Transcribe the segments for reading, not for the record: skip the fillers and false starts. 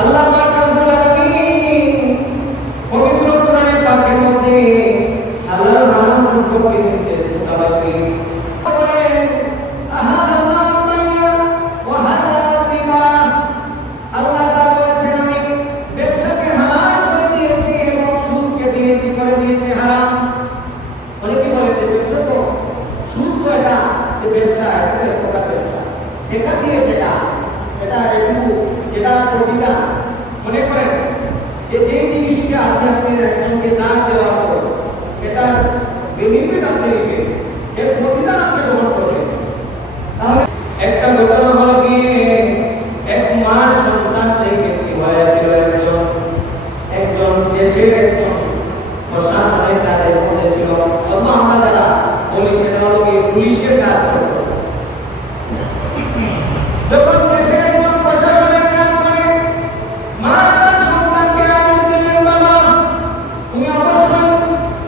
আল্লাহ পাক রব্বুল আলামিন পবিত্র কোরআনে পাকের মধ্যে হালাল হারাম সম্পর্কে নির্দেশ মোতাবেক বলেন আহালাল মাইয়া ওয়া হারাম রিবা। আল্লাহ তাআলা বলেছেন আমি ব্যবসাকে হালাল করে দিয়েছি এবং সুদকে দিয়েছি করে দিয়েছি হারাম। অনেকে বলে যে ব্যবসা তো সুদ তো এটা যে ব্যবসা এটা এক প্রকার ব্যবসা, টাকা দিয়ে টাকা এটা একটু যেটা প্রতিটা মনে করেন যে যে জিনিসটা আপনি একজনকে দান দেওয়া হবে এটা বেনিফিট আপনি নেবেন, এর প্রতিদান আপনি গ্রহণ করবেন। তাহলে একটা ঘটনা হলো গিয়ে এক মার সন্তান সেই ব্যক্তি হয়েছিল একজন দেশের একজন প্রশাসনের কাজের মধ্যে ছিল, অথবা আমরা যারা বলি সেটা হলো গিয়ে পুলিশের কাজ করত। যখন দেশের একজন প্রশাসনের কাজ করে মা তার সন্তানকে আদেশ দিলেন, বাবা তুমি অবশ্যই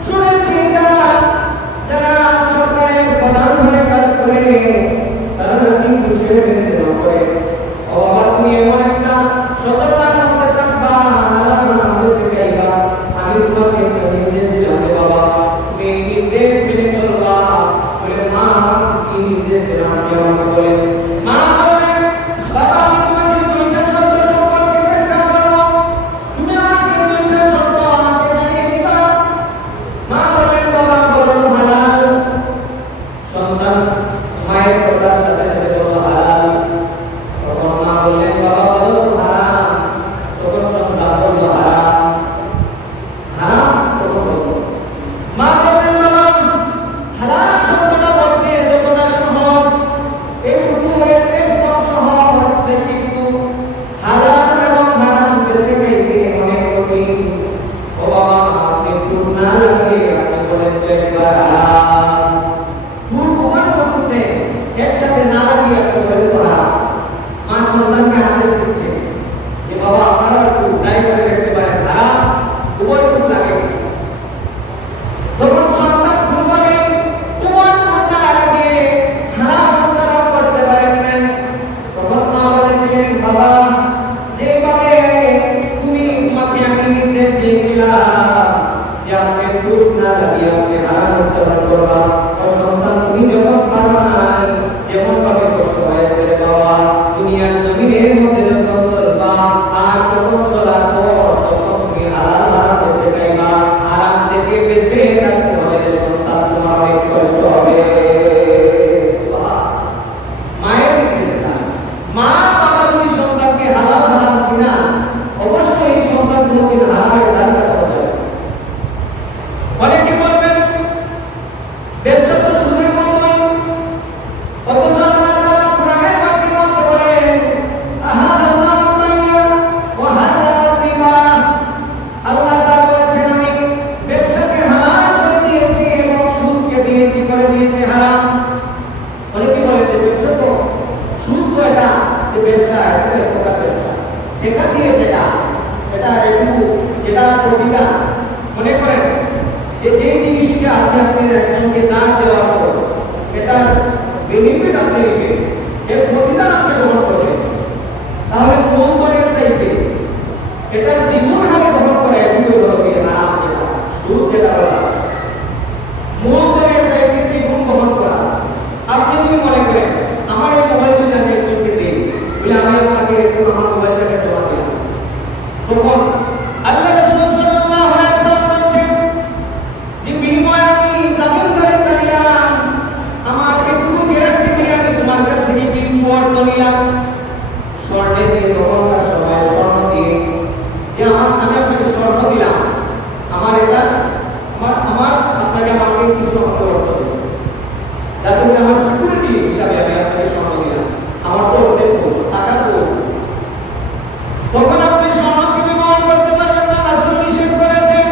শুনেছি যারা সরকারের প্রধান হয়ে কাজ করে তারা কিন্তু ছেড়ে দিতে না করে, ও বাবা তুমি এমন একটা সততার মধ্যে থাকবা, আল্লাহ শিখাইবা। আমি তোমাকে একটা নির্দেশ দিলাম বাবা তুমি নির্দেশ মেনে চলবা। বলে মা কি নির্দেশ দিলাম আপনি আমাকে বলেন। মা বলেন বাবা আমি তোমাকে দুইটা শর্ত সম্পর্কে ব্যাখ্যা করবো, তুমি আমাকে দুইটা শর্ত আমাকে জানিয়ে দিবা। মা বলেন বাবা বলো হালাল। সন্তান মায়ের কথার সাথে সাথে বলল হালাল। তখন মা বললেন বাবা বলো তো হারাম। তখন সন্তান বলল হারাম। হারাম তখন বলল মা বললেন বাবা হালাল শব্দটা বলতে যতটা সহজ একটু একদম সহজ, কিন্তু হালাল এবং হারাম বেছে নিতে অনেক কঠিন। ও বাবা আপনি খুব না লাগিয়ে আপনি বলেন তো একবার হারাম। খুব প্রমাণ করতে একসাথে না লাগিয়ে আপনি বলেন তো হারাম। মা সন্তানকে আদেশ দিচ্ছে যে বাবা আপনারা একটু ট্রাই করে দেখতে পারেন হারাম উভয় খুব লাগে। যখন সন্তান খুবভাবে উভয় খুবটা লাগে হারাম উচ্চারণ করতে পারেন না, তখন মা বলেছিলেন বাবা যেভাবে তুমি তোমাকে আমি নির্দেশ দিয়েছিলাম যে আপনি খুব না লাগিয়ে আপনি হারাম উচ্চারণ করবা, ও সন্তান তুমি যখন পারো নাই যেমন ভাবে কষ্ট হয়েছে রে বাবা দুনিয়ার জমিনের মধ্যে যখন চলবা আর তখন চলার পর তখন তুমি হারাম হারাম বেছে খাইবা। হারাম থেকে বেছে রাখতে হলে সন্তান তোমার অনেক কষ্ট হবে। মায়ের নির্দেশনা মা বাবা তুমি সন্তানকে হালাল হারাম চিনা অবশ্যই এই সন্তান কোনদিন হারামের দ্বার কাছে হবে। অনেকে বলবেন ব্যবসা তো সুদের মতোই, অথচ আল্লাহ তাআলা কোরআনের বাক্যের মধ্যে বলেন আহালাল মাইয়া ওয়া হারাম রিবা। আল্লাহ তাআলা বলেছেন আমি ব্যবসাকে হালাল করে দিয়েছি এবং সুদকে দিয়েছি করে দিয়েছি হারাম। অনেকে বলে যে ব্যবসা তো সুদ তো এটা যে ব্যবসা এটা এক প্রকার ব্যবসা, টাকা দিয়ে টাকা এটা একটু যেটা প্রতিটা মনে করেন যে যে জিনিসটা আপনি একজনকে দান দেওয়া হবে এটা বেনিফিট আপনি নেবেন, এর প্রতিদান আপনি গ্রহণ করবেন। তাহলে মূল করার চাইতে এটা দ্বিগুণ হারে গ্রহণ করা একই হলো গিয়ে হারাম যেটা সুদ যেটা বলা মূল করার চাইতে দ্বিগুণ গ্রহণ করা। আপনি যদি মনে করেন আমার এই মোবাইলটা আমি একজনকে দিই বলে আমি আপনাকে একটু আমার মোবাইলটাকে জমা দিলাম, তখন আল্লাহ রাসূল সাল্লাল্লাহু আলাইহি ওয়াসাল্লাম বলেছেন যে বিনিময়ে আমি জামিনদারি দিলাম, আমার একটু গ্যারান্টি দিয়ে আমি তোমার কাছ থেকে কিছু স্বর্ণ নিলাম। স্বর্ণ দিয়ে তখনকার সময় স্বর্ণ দিয়ে যে আমি আপনাকে স্বর্ণ দিলাম, আমার এটা আমার আপনাকে আমাকে কিছু অর্থ দেব, যাতে আমার সিকিউরিটি হিসাবে আমি আপনাকে স্বর্ণ দিলাম, আমার তো অনেক টাকা তো তখন আপনি স্বর্ণকে ব্যবহার করতে পারবেন না, রাসূল নিষেধ করেছেন।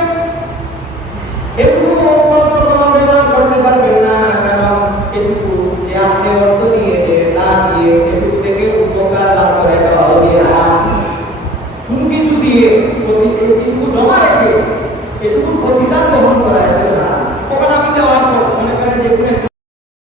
এটুকু অর্থ কোনো ব্যবহার করতে পারবেন না, কারণ এটুকু যে আপনি অর্থ দিয়ে না দিয়ে এটুকু থেকে উপকার লাভ করে এটা হলো হারাম। কোনো কিছু দিয়ে এটুকু